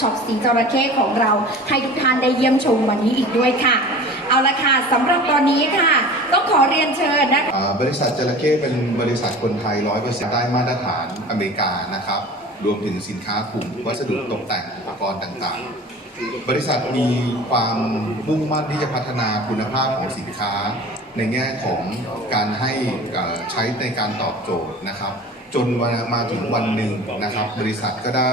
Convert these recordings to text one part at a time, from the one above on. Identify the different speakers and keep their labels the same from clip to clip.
Speaker 1: ช็อปสีจระเข้ของเรา ให้ทุกท่านได้เยี่ยมชมวันนี้อีกด้วยค่ะ เอาละค่ะสำหรับตอนนี้ค่ะ ต้องขอเรียนเชิญนะคะ
Speaker 2: บริษัทจระเข้เป็นบริษัทคนไทย100%ได้มาตรฐานอเมริกานะครับ รวมถึงสินค้ากลุ่มวัสดุตกแต่งอุปกรณ์ต่างๆ บริษัทมีความมุ่งมั่นที่จะพัฒนาคุณภาพของสินค้า ในแง่ของการให้ใช้ในการตอบโจทย์นะครับ จนมามาถึงวันหนึ่งนะครับ บริษัทก็ได้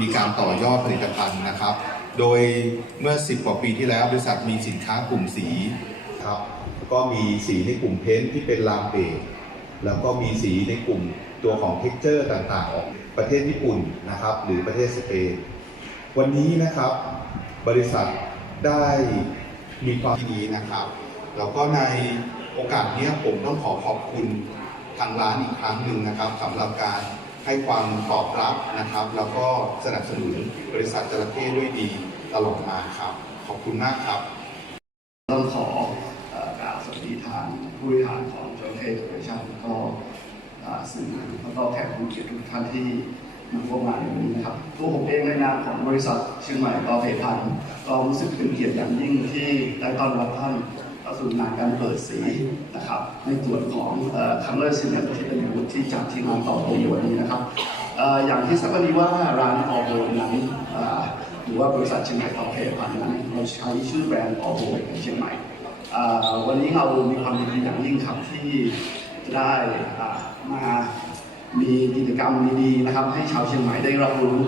Speaker 2: มีการต่อยอดผลิตภัณฑ์นะครับ โดยเมื่อ 10 กว่าปีที่แล้วบริษัทมีสินค้ากลุ่มสีครับก็มีสีในกลุ่มเพ้นท์ที่เป็นลามเบจแล้วก็มีสีในกลุ่มตัวของเท็กเจอร์ต่างๆออกประเทศญี่ปุ่นนะครับ หรือประเทศสเปนวันนี้นะครับบริษัทได้มีความที่ดีนะครับ แล้วก็ในโอกาสนี้ผมต้องขอขอบคุณ ทางร้านอีกครั้งหนึ่งนะครับสำหรับการให้ความตอบรับนะครับ แล้วก็สนับสนุนบริษัทจระเข้ด้วยดีตลอดมาครับ ขอบคุณมากครับ
Speaker 3: ต้องขอเอ่อกราบสวัสดีทางผู้บริหารของจร์เทสโปรชั่นก็สื่อแล้วก็แขกผู้เกียรติทุกท่านที่มาร่วมงานในวันนี้นะครับตัวผมเองในนามของบริษัทเชียงใหม่กอเพพันธ์ก็รู้สึกเป็นเกียรติอย่างยิ่งที่ได้ต้อนรับท่าน เข้าสู่งานการเปิดสีนะครับในส่วนของคัมเลอร์ซินเนตที่เป็นบูธที่จัดที่งานต่อไปในวันนี้นะครับออย่างที่ทราบกันดีว่าร้านออโบนั้นหรือว่าบริษัทเชียงใหม่กอเพพันนั้นเราใช้ชื่อแบรนด์ออโบในเชียงใหม่วันนี้เรามีความยินดีอย่างยิ่งครับที่ได้มามีกิจกรรมดีๆนะครับ ให้ชาวเชียงใหม่ได้รับรู้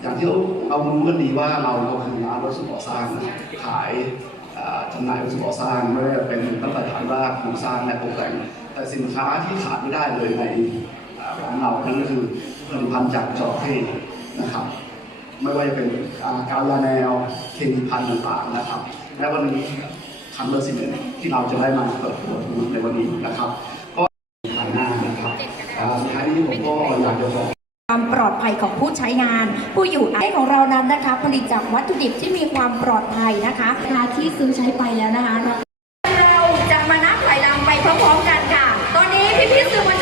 Speaker 3: อย่างที่เราเรารู้กันดีว่าเราเราคือร้านวัสดุก่อสร้างขาย จำหน่ายวัสดุก่อสร้างไม่ว่าจะเป็นตั้งแต่ฐานรากโครงสร้างและตกแต่ง แต่สินค้าที่ขาดไม่ได้เลยในอ่าร้านเรานั่นก็คือผลิตภัณฑ์จากจระเข้นะครับ ไม่ว่าจะเป็นกาวยาแนวเคมีพันธุ์ต่างๆนะครับ และวันนี้คัมเบอร์สิบเอ็ดที่เราจะได้มาเปิดตัวในวันนี้นะครับ ก็ภายหน้านะครับสุดท้ายนี้ผมก็อยากจะบอก
Speaker 1: ความปลอดภัยของผู้ใช้งาน ผู้อยู่อาศัยของเรานั้นนะคะ ผลิตจากวัตถุดิบที่มีความปลอดภัยนะคะราที่ซื้อใช้ไปแล้วนะคะ เราจะมานับถอยหลังไปพร้อมๆกันค่ะ ตอนนี้พี่ๆสื่อมวลชน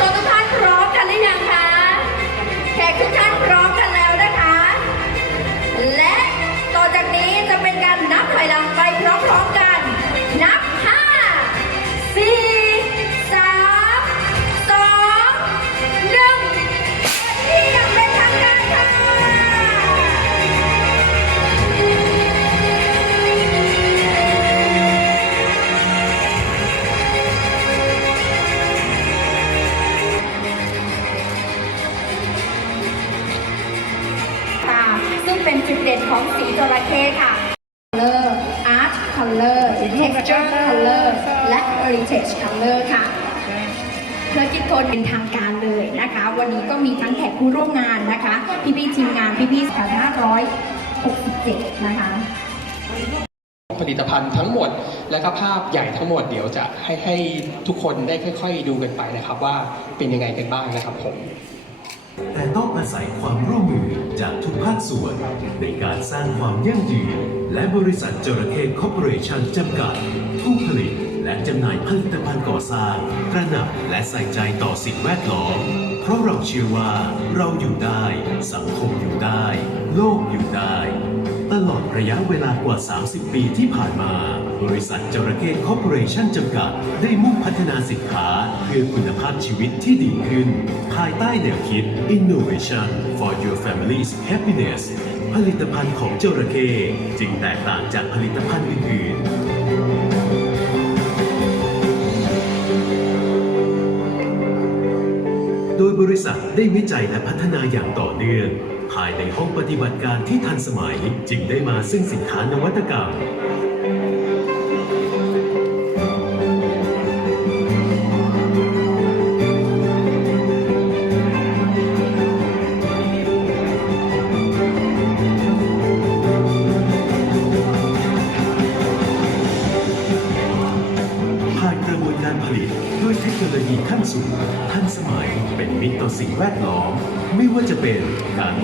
Speaker 1: Color Texture Color และ Heritage Color ค่ะเพื่อคิดคนเป็นทางการเลยนะคะ วันนี้ก็มีทั้งแขกผู้ร่วมงานนะคะ พี่ๆทีมงานพี่ๆ2567นะคะ
Speaker 4: ผลิตภัณฑ์ทั้งหมดและก็ภาพใหญ่ทั้งหมดเดี๋ยวจะให้ให้ทุกคนได้ค่อย ๆ ดูกันไปนะครับว่าเป็นยังไงกันบ้างนะครับผม
Speaker 5: แต่ต้องอาศัยความร่วมมือจากทุกภาคส่วน ในการสร้างความยั่งยืน และบริษัทจระเข้คอร์ปอเรชั่นจำกัด ผู้ผลิตและจำหน่ายผลิตภัณฑ์ก่อสร้างตระหนักและใส่ใจต่อสิ่งแวดล้อม เพราะเราเชื่อว่าเราอยู่ได้ สังคมอยู่ได้ โลกอยู่ได้ ระยะเวลากว่า 30 ปีที่ผ่านมา บริษัทจระเข้คอร์ปอเรชั่นจำกัด ได้มุ่งพัฒนาสินค้าเพื่อคุณภาพชีวิตที่ดีขึ้น ภายใต้แนวคิด Innovation for your family's happiness ผลิตภัณฑ์ของจระเข้จึงแตกต่างจากผลิตภัณฑ์อื่นๆ โดยบริษัทได้วิจัยและพัฒนาอย่างต่อเนื่อง ภายในห้องปฏิบัติการที่ทันสมัยจึงได้มาซึ่งสินค้านวัตกรรม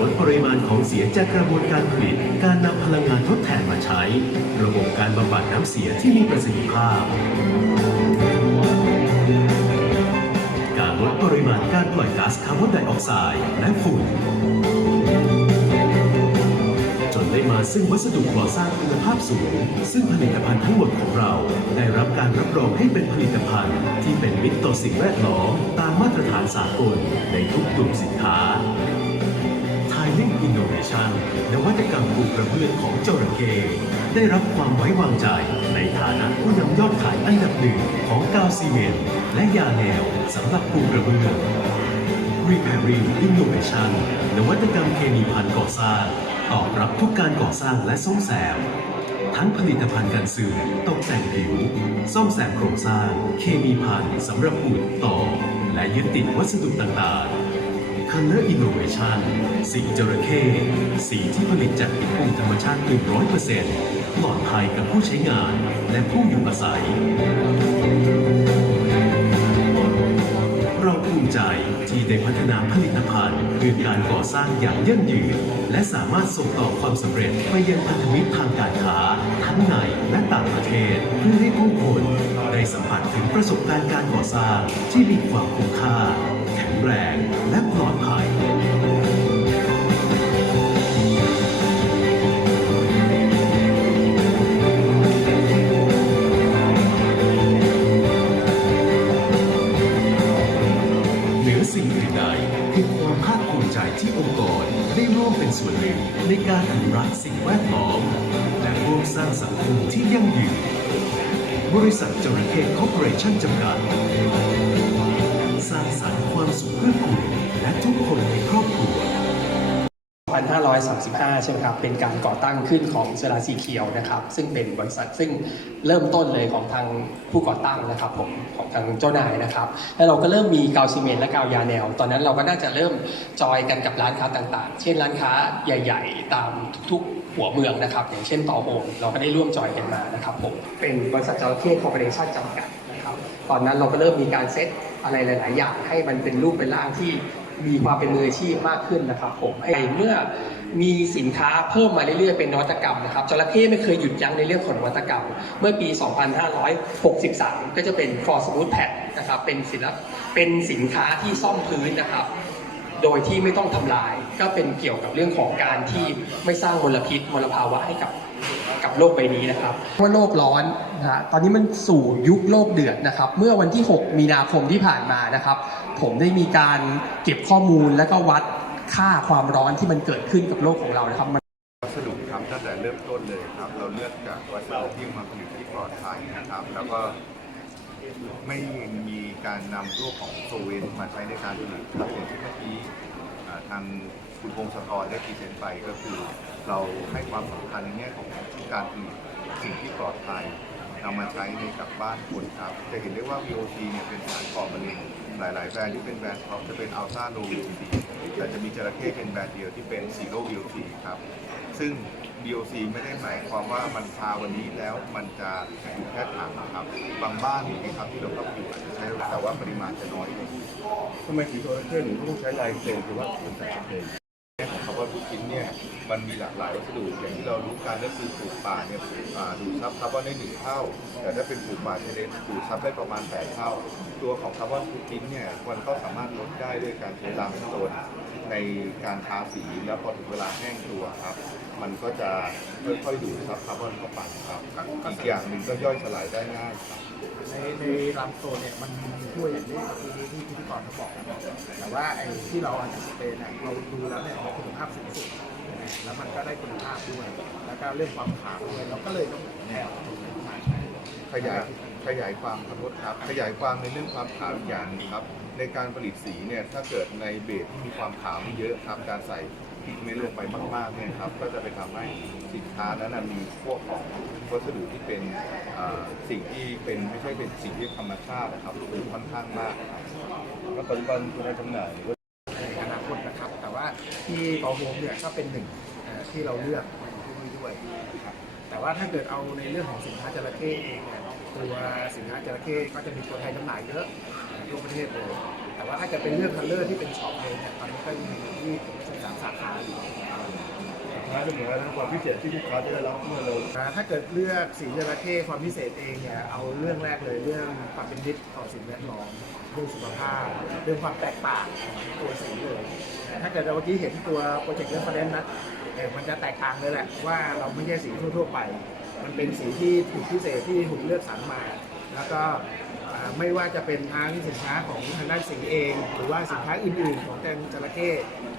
Speaker 5: ลดปริมาณของเสียจากกระบวนการผลิต การนำพลังงานทดแทนมาใช้ ระบบการบำบัดน้ำเสียที่มีประสิทธิภาพ การลดปริมาณการปล่อยก๊าซคาร์บอนไดออกไซด์และฝุ่น จนได้มาซึ่งวัสดุก่อสร้างคุณภาพสูง ซึ่งผลิตภัณฑ์ทั้งหมดของเรา ได้รับการรับรองให้เป็นผลิตภัณฑ์ ที่เป็นมิตรต่อสิ่งแวดล้อมตามมาตรฐานสากลในทุกกลุ่มสินค้า Tiling Innovation นวัตกรรมปูกระเบื้องของจระเข้ได้รับความไว้วางใจในฐานะผู้นำยอดขายอันดับหนึ่งของกาวซีเมนต์และยาแนวสำหรับปูกระเบื้อง Repairing Innovation นวัตกรรมเคมีภัณฑ์ก่อสร้างตอบรับทุกการก่อสร้างและซ่อมแซมทั้งผลิตภัณฑ์กันซึมตกแต่งผิว ซ่อมแซมโครงสร้าง เคมีภัณฑ์สำหรับอุดต่อ และยึดติดวัสดุต่างๆ Color Innovation สีจระเข้สีที่ผลิตจากหินปูนธรรมชาติ 100%ปลอดภัยกับผู้ใช้งานและผู้อยู่อาศัย เราภูมิใจที่ได้พัฒนาผลิตภัณฑ์เพื่อการก่อสร้างอย่างยั่งยืน และสามารถส่งต่อความสำเร็จไปยังพันธมิตรทางการค้า ทั้งในและต่างประเทศเพื่อให้ผู้คนได้สัมผัสถึงประสบการณ์การก่อสร้างที่มีความคุ้มค่า แข็งแรงและปลอดภัย เหนือสิ่งอื่นใดคือความภาคภูมิใจที่องค์กรได้ร่วมเป็นส่วนหนึ่งในการอนุรักษ์สิ่งแวดล้อม และร่วมสร้างสังคมที่ยั่งยืน บริษัทจระเข้คอร์ปอเรชั่นจำกัด พื่อคุณและทุกคนในครอบครัว
Speaker 4: 1535 ใช่ไหมครับ เป็นการก่อตั้งขึ้นของเซราสีเคียวนะครับ ซึ่งเป็นบริษัทซึ่งเริ่มต้นเลยของทางผู้ก่อตั้งนะครับผมของทางเจ้านายนะครับ แล้วเราก็เริ่มมีกาวซีเมนต์และกาวยาแนว ตอนนั้นเราก็น่าจะเริ่มจอยกันกับร้านค้าต่างๆ เช่นร้านค้าใหญ่ ๆ ตามทุกๆหัวเมืองนะครับ อย่างเช่นต่อโฮมเราก็ได้ร่วมจอยกันมานะครับผม เป็นบริษัทจระเข้คอร์ปอเรชั่นจำกัด นะครับ ตอนนั้นเราก็เริ่มมีการเซตอะไรหลาย ๆ อย่างให้มันเป็นรูปเป็นร่างที่มีความเป็นมืออาชีพมากขึ้นนะครับผมไอ้เมื่อมีสินค้าเพิ่มมาเรื่อย ๆ เป็นนวัตกรรมนะครับจระเข้ไม่เคยหยุดยั้งในเรื่องของนวัตกรรม เมื่อปี 2563 ก็จะเป็น For Smooth Pad นะครับเป็นศิลปเป็นสินค้าที่ซ่อมพื้นนะครับ โดยที่ไม่ต้องทำลาย ก็เป็นเกี่ยวกับเรื่องของการที่ไม่สร้างมลพิษมลภาวะให้กับ กับโลกใบนี้นะครับว่าโลกร้อนนะฮะตอนนี้มันสู่ยุคโลกเดือดนะครับ เมื่อวันที่ 6 มีนาคมที่ผ่านมานะครับ ผมได้มีการเก็บข้อมูลและก็วัดค่าความร้อนที่มันเกิดขึ้นกับโลกของเรานะครับ
Speaker 2: วัสดุครับตั้งแต่เริ่มต้นเลยครับ เราเลือกจากวัสดุที่มาผลิตที่ปลอดภัยนะครับ แล้วก็ไม่มีการนำตัวของโซเวนมาใช้ในการผลิตครับอย่างที่เมื่อกี้อ่าทาง คุณพงศธรได้พรีเซนต์ไปก็คือ เราให้ความสำคัญในแง่ของการผลิตสิ่งที่ปลอดภัยนำมาใช้ในกับบ้านคนครับ จะเห็นได้ว่า VOC เนี่ยเป็นสารก่อมะเร็งหลาย ๆ แบรนด์ที่เป็นแบรนด์ท็อปจะเป็นอัลซ่าโล VOC แต่จะมีจระเข้เป็นแบรนด์เดียวที่เป็นซีโร่ VOC ครับ ซึ่ง DOC ไม่ได้หมายความว่ามันทาวันนี้แล้วมันจะอยู่แค่ถังนะครับ บางบ้านนะครับที่เราเข้าไปอยู่อาจจะใช้แต่ว่าปริมาณจะน้อยลง
Speaker 6: ทำไมสีโทนเพื่อนถึงต้องใช้ลายเซ็นหรือว่าเป็นสายเซ็น
Speaker 2: ของคาร์บอนฟุตพิ้นเนี่ยมันมีหลากหลายวัสดุอย่างที่เรารู้กันก็คือปลูกป่าเนี่ยอ่าดูดซับคาร์บอนได้หนึ่งเท่า แต่ถ้าเป็นปลูกป่าชายเลนดูดซับได้ประมาณแปดเท่า ตัวของคาร์บอนฟุตพิ้นเนี่ยมันก็สามารถลดได้ด้วยการใช้ลามิโซนในการทาสีแล้วพอถึงเวลาแห้งตัวครับ มันก็จะค่อยๆดูดซับคาร์บอนเข้าไปครับอีกอย่างหนึ่งก็ย่อยสลายได้ง่ายครับ
Speaker 7: ในในลำโซนเนี่ยมันช่วยอย่างที่ที่ที่พิธีกรเขาบอกนะแต่ว่าไอ้ที่เราอาจจะสเปนเนี่ยเราดูแล้วเนี่ยมันคุณภาพสูงสุดนะแล้วมันก็ได้คุณภาพด้วย แล้วก็เรื่องความขาวด้วยเราก็เลยต้องแอบตรงนี้มาใช้
Speaker 2: ขยาย ขยายความขอโทษครับ ขยายความในเรื่องความขาวอีกอย่างหนึงครับ ในการผลิตสีเนี่ยถ้าเกิดในเบสที่มีความขาวไม่เยอะครับ การใส่พิกเมนต์ลงไปมากๆเนี่ยครับ ก็จะไปทำให้สินค้านั้นนะมีพวกของวัสดุที่เป็นอ่าสิ่งที่เป็นไม่ใช่เป็นสิ่งที่ธรรมชาตินะครับหรือค่อนข้างมากครับ
Speaker 6: แล้วปัจจุบันคุณนายจำหน่าย
Speaker 7: ในอนาคตนะครับ แต่ว่าที่กอโฮมเนี่ยก็เป็นหนึ่งเอ่อที่เราเลือกมาอยู่ที่นี่ด้วยนะครับแต่ว่าถ้าเกิดเอาในเรื่องของสินค้าจระเข้เองเนี่ย ตัวสินค้าจระเข้ก็จะมีตัวแทนจำหน่ายเยอะทั่วประเทศเลย แต่ว่าถ้าจะเป็นเรื่องคัลเลอร์ที่เป็นช็อปเองเนี่ยตอนนี้ก็มีอยู่ที่สามสาขาอยู่
Speaker 6: ค้าจะเหมือนนะความพิเศษที่ลูกค้าจะได้รับเมื่อเรา
Speaker 7: อ่าถ้าเกิดเลือกสีจระเข้ความพิเศษเองเนี่ยเอาเรื่องแรกเลยเรื่องความเป็นมิตรต่อสิ่งแวดล้อมเรื่องสุขภาพ เรื่องความแตกต่างของตัวสีเลยแต่ถ้าเกิดเราเมื่อกี้เห็นตัวโปรเจกต์เรื่องประเด็นนะ อ่อมันจะแตกต่างเลยแหละว่าเราไม่ใช่สีทั่วๆไป มันเป็นสีที่ถูกพิเศษที่ถูกเลือกสรรมา แล้วก็ไม่ว่าจะเป็นทั้งสินค้าของทางด้านสีเอง หรือว่าสินค้าอื่นๆ ของแตงจระเข้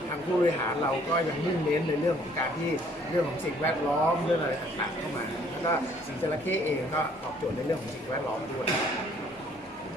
Speaker 7: ทางผู้บริหารเราก็ยังมุ่งเน้นในเรื่องของการที่เรื่องของสิ่งแวดล้อมเรื่องอะไรต่างๆเข้ามา แล้วก็สีจระเข้เองก็ตอบโจทย์ในเรื่องของสิ่งแวดล้อมด้วย